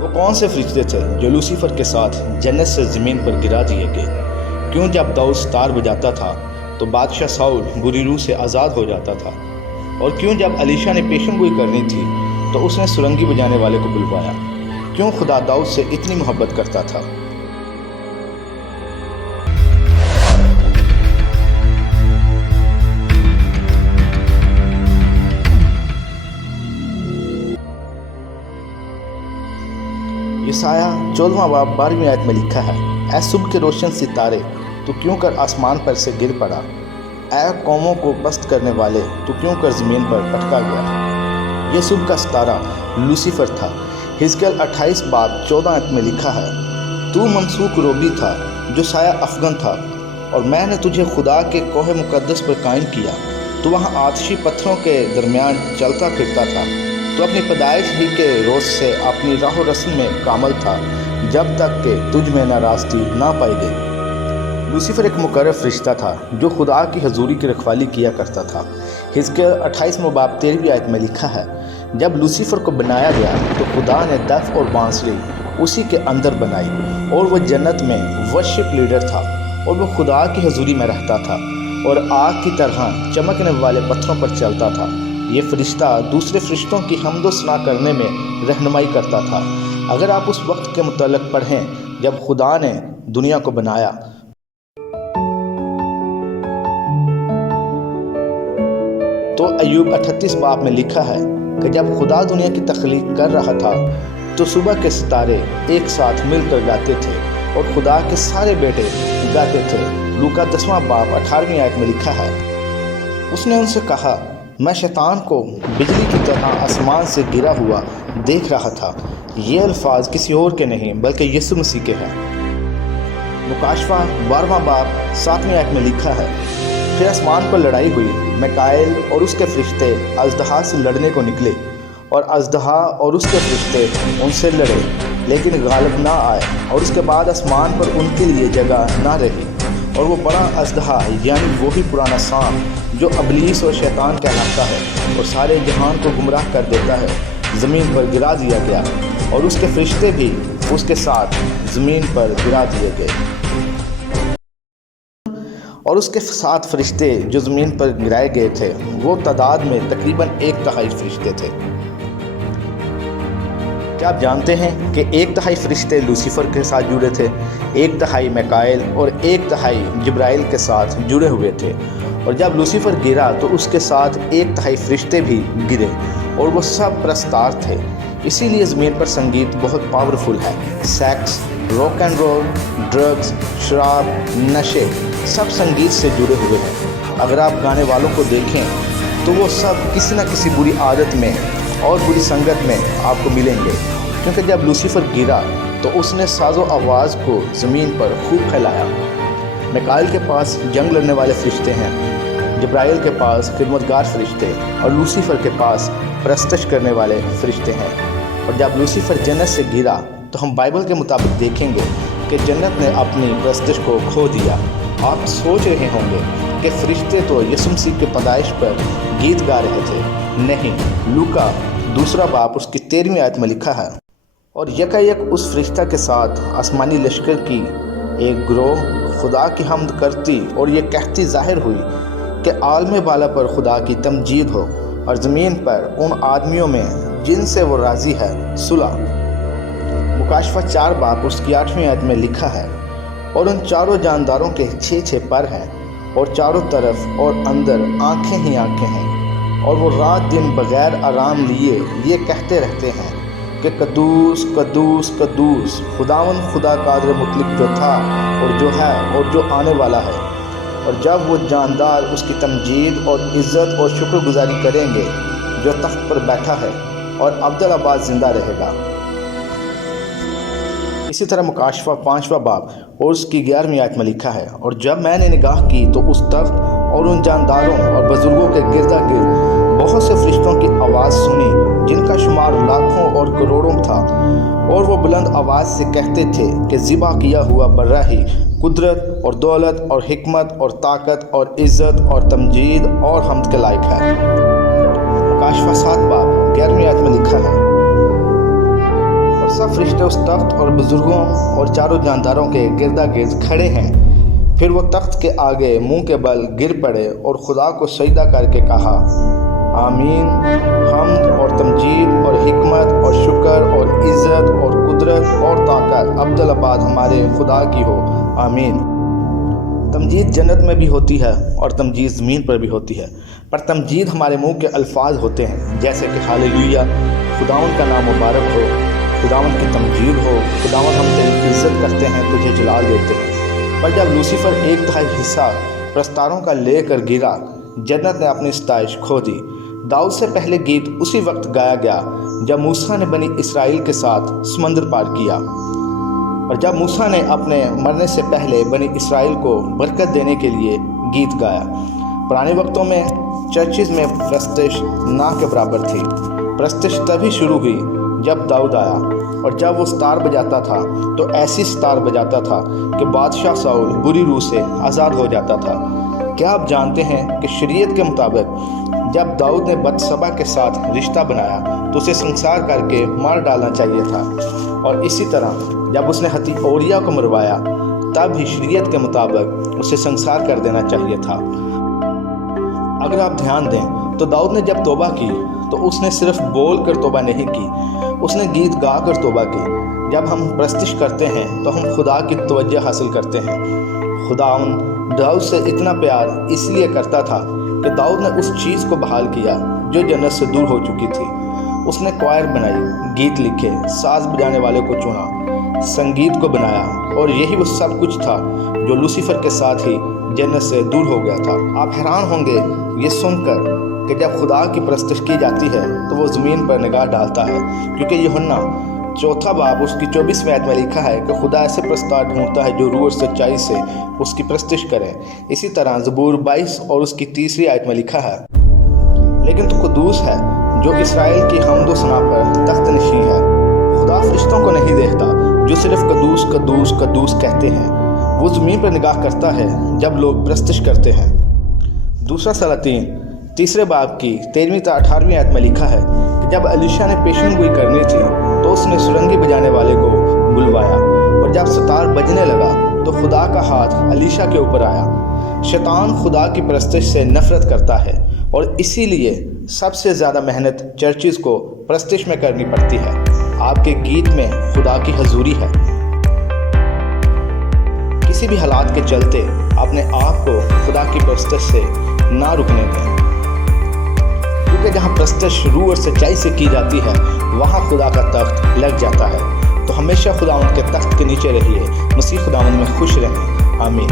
وہ کون سے فرشتے تھے جو لوسیفر کے ساتھ جنت سے زمین پر گرا دیے گئے؟ کیوں جب داؤد ستار بجاتا تھا تو بادشاہ ساؤل بری روح سے آزاد ہو جاتا تھا؟ اور کیوں جب علیشا نے پیشن گوئی کرنی تھی تو اس نے سرنگی بجانے والے کو بلوایا؟ کیوں خدا داؤد سے اتنی محبت کرتا تھا؟ یسایہ 14واں باب 12ویں آیت میں لکھا ہے، اے صبح کے روشن ستارے، تو کیوں کر آسمان پر سے گر پڑا؟ اے قوموں کو پست کرنے والے، تو کیوں کر زمین پر پٹکا گیا؟ یہ صبح کا ستارہ لوسیفر تھا۔ حزقیل 28 باب 14 آیت میں لکھا ہے، تو ممسوک روبی تھا جو سایہ افغن تھا، اور میں نے تجھے خدا کے کوہ مقدس پر قائم کیا۔ تو وہاں آتشی پتھروں کے درمیان چلتا پھرتا تھا۔ تو اپنی پیدائش ہی کے روز سے اپنی راہ و رسم میں کامل تھا، جب تک کہ تجھ میں ناراستی نہ پائی گئی۔ لوسیفر ایک مقرر فرشتہ تھا جو خدا کی حضوری کی رکھوالی کیا کرتا تھا۔ حزقیل 28 باب 13 آیت میں لکھا ہے، جب لوسیفر کو بنایا گیا تو خدا نے دف اور بانسری اسی کے اندر بنائی، اور وہ جنت میں ورشپ لیڈر تھا، اور وہ خدا کی حضوری میں رہتا تھا اور آگ کی طرح چمکنے والے پتھروں پر چلتا تھا۔ یہ فرشتہ دوسرے فرشتوں کی حمد و ثنا کرنے میں رہنمائی کرتا تھا۔ اگر آپ اس وقت کے متعلق پڑھیں جب خدا نے دنیا کو بنایا، تو ایوب 38 باب میں لکھا ہے کہ جب خدا دنیا کی تخلیق کر رہا تھا تو صبح کے ستارے ایک ساتھ مل کر گاتے تھے اور خدا کے سارے بیٹے گاتے تھے۔ لوکا 10واں باب 18ویں آیت میں لکھا ہے، اس نے ان سے کہا، میں شیطان کو بجلی کی طرح آسمان سے گرا ہوا دیکھ رہا تھا۔ یہ الفاظ کسی اور کے نہیں بلکہ یسوع مسیح کے ہیں۔ مکاشفہ 12واں باب 7ویں آیت میں لکھا ہے، پھر آسمان پر لڑائی ہوئی، میکائیل اور اس کے فرشتے اژدہا سے لڑنے کو نکلے، اور اژدہا اور اس کے فرشتے ان سے لڑے لیکن غالب نہ آئے، اور اس کے بعد آسمان پر ان کے لیے جگہ نہ رہی، اور وہ بڑا اژدہا یعنی وہی پرانا سانپ جو ابلیس اور شیطان کہلاتا ہے اور سارے جہان کو گمراہ کر دیتا ہے، زمین پر گرا دیا گیا، اور اس کے فرشتے بھی اس کے ساتھ زمین پر گرا دیے گئے۔ اور اس کے ساتھ فرشتے جو زمین پر گرائے گئے تھے وہ تعداد میں تقریباً 1/3 فرشتے تھے۔ کیا آپ جانتے ہیں کہ 1/3 فرشتے لوسیفر کے ساتھ جڑے تھے، 1/3 میکائیل اور 1/3 جبرائیل کے ساتھ جڑے ہوئے تھے؟ اور جب لوسیفر گرا تو اس کے ساتھ 1/3 فرشتے بھی گرے، اور وہ سب پرستار تھے۔ اسی لیے زمین پر سنگیت بہت پاورفل ہے۔ Sex, rock and roll, drugs, شراب، نشے سب سنگیت سے جڑے ہوئے ہیں۔ اگر آپ گانے والوں کو دیکھیں تو وہ سب کسی نہ کسی بری عادت میں اور بری سنگت میں آپ کو ملیں گے، کیونکہ جب لوسیفر گرا تو اس نے ساز و آواز کو زمین پر خوب پھیلایا۔ میکائیل کے پاس جنگ لڑنے والے فرشتے ہیں، جبرائیل کے پاس خدمتگار فرشتے، اور لوسیفر کے پاس پرستش کرنے والے فرشتے ہیں۔ اور جب لوسیفر جنت سے گرا تو ہم بائبل کے مطابق دیکھیں گے کہ جنت نے اپنی پرستش کو کھو دیا۔ آپ سوچ رہے ہوں گے کہ فرشتے تو یسوع مسیح کی پیدائش پر گیت گا رہے تھے۔ نہیں، لوکا 2 باب اس کی 13ویں آیت میں لکھا ہے، اور یکایک اس فرشتہ کے ساتھ آسمانی لشکر کی ایک گروہ خدا کی حمد کرتی اور یہ کہتی ظاہر ہوئی کہ عالم بالا پر خدا کی تمجید ہو، اور زمین پر ان آدمیوں میں جن سے وہ راضی ہے صلح۔ مکاشفہ 4 باب اس کی 8ویں آیت میں لکھا ہے، اور ان چاروں جانداروں کے 6 پر ہیں، اور چاروں طرف اور اندر آنکھیں ہی آنکھیں ہیں، اور وہ رات دن بغیر آرام لیے یہ کہتے رہتے ہیں کہ قدوس قدوس قدوس خداوند خدا قادر مطلق جو تھا اور جو ہے اور جو آنے والا ہے۔ اور جب وہ جاندار اس کی تمجید اور عزت اور شکر گزاری کریں گے جو تخت پر بیٹھا ہے اور ابدالآباد زندہ رہے گا۔ اسی طرح مکاشفہ 5واں باب اور اس کی 11ویں آیت میں لکھا ہے، اور جب میں نے نگاہ کی تو اس تخت اور ان جانداروں اور بزرگوں کے گردا گرد بہت سے فرشتوں کی آواز سنی جن کا شمار لاکھوں اور کروڑوں تھا، اور وہ بلند آواز سے کہتے تھے کہ ذبح کیا ہوا برہ ہی قدرت اور دولت اور حکمت اور طاقت اور عزت اور تمجید اور حمد کے لائق ہے۔ مکاشفہ 7 باب 11ویں آیت میں لکھا ہے، اور سب فرشتے اس تخت اور بزرگوں اور چاروں جانداروں کے گردا گرد کھڑے ہیں۔ پھر وہ تخت کے آگے منہ کے بل گر پڑے اور خدا کو سجدہ کر کے کہا، آمین، حمد اور تمجید اور حکمت اور شکر اور عزت اور قدرت اور طاقت ابدالآباد ہمارے خدا کی ہو، آمین۔ تمجید جنت میں بھی ہوتی ہے اور تمجید زمین پر بھی ہوتی ہے، پر تمجید ہمارے منہ کے الفاظ ہوتے ہیں، جیسے کہ ہاللیلویہ، خداوند کا نام مبارک ہو، خداوند کی تمجید ہو، خداوند ہم تیری عزت کرتے ہیں، تجھے جلال دیتے ہیں۔ پر جب لوسیفر 1/3 حصہ پرستاروں کا لے کر گرا، جنت نے اپنی ستائش کھو دی۔ داؤد سے پہلے گیت اسی وقت گایا گیا جب موسیٰ نے بنی اسرائیل کے ساتھ سمندر پار کیا، اور جب موسیٰ نے اپنے مرنے سے پہلے بنی اسرائیل کو برکت دینے کے لیے گیت گایا۔ پرانے وقتوں میں چرچز میں پرستش نہ کے برابر تھی۔ پرستش تبھی شروع ہوئی جب داؤد آیا، اور جب وہ ستار بجاتا تھا تو ایسی ستار بجاتا تھا کہ بادشاہ ساؤل بری روح سے آزاد ہو جاتا تھا۔ کیا آپ جانتے ہیں کہ شریعت کے مطابق جب داؤد نے بتسبا کے ساتھ رشتہ بنایا تو اسے سنسار کر کے مار ڈالنا چاہیے تھا، اور اسی طرح جب اس نے حتی اوریہ کو مروایا تب بھی شریعت کے مطابق اسے سنسار کر دینا چاہیے تھا۔ اگر آپ دھیان دیں تو داؤد نے جب توبہ کی تو اس نے صرف بول کر توبہ نہیں کی، اس نے گیت گا کر توبہ کی۔ جب ہم پرستش کرتے ہیں تو ہم خدا کی توجہ حاصل کرتے ہیں۔ خداوند داؤد سے اتنا پیار اس لیے کرتا تھا کہ داؤد نے اس چیز کو بحال کیا جو جنت سے دور ہو چکی تھی۔ اس نے کوائر بنائی، گیت لکھے، ساز بجانے والے کو چنا، سنگیت کو بنایا، اور یہی وہ سب کچھ تھا جو لوسیفر کے ساتھ ہی جنت سے دور ہو گیا تھا۔ آپ حیران ہوں گے یہ سن کر کہ جب خدا کی پرستش کی جاتی ہے تو وہ زمین پر نگاہ ڈالتا ہے، کیونکہ یوحنا 4 باب اس کی 24ویں آیت میں لکھا ہے کہ خدا ایسے پرستار ڈھونڈتا ہے جو روح اور سچائی سے اس کی پرستش کریں۔ اسی طرح زبور 22 اور اس کی 3 آیت میں لکھا ہے، لیکن تو قدوس ہے جو اسرائیل کی حمد و ثنا پر تخت نشین ہے۔ خدا فرشتوں کو نہیں دیکھتا جو صرف قدوس قدوس قدوس کہتے ہیں، وہ زمین پر نگاہ کرتا ہے جب لوگ پرستش کرتے ہیں۔ دوسرا سلاطین 3 باب کی 13 تا 18ویں آیت میں لکھا ہے کہ جب الیشا نے پیشن گوئی کرنی تھی تو اس نے سرنگی بجانے والے کو بلوایا، اور جب ستار بجنے لگا تو خدا کا ہاتھ الیشا کے اوپر آیا۔ شیطان خدا کی پرستش سے نفرت کرتا ہے، اور اسی لیے سب سے زیادہ محنت چرچز کو پرستش میں کرنی پڑتی ہے۔ آپ کے گیت میں خدا کی حضوری ہے۔ کسی بھی حالات کے چلتے اپنے آپ کو خدا کی پرستش سے نہ رکنے دیں، کیونکہ جہاں پرستش روح اور سچائی سے کی جاتی ہے وہاں خدا کا تخت لگ جاتا ہے۔ تو ہمیشہ خداوند کے تخت کے نیچے رہیے۔ مسیح خداوند میں خوش رہیں، آمین۔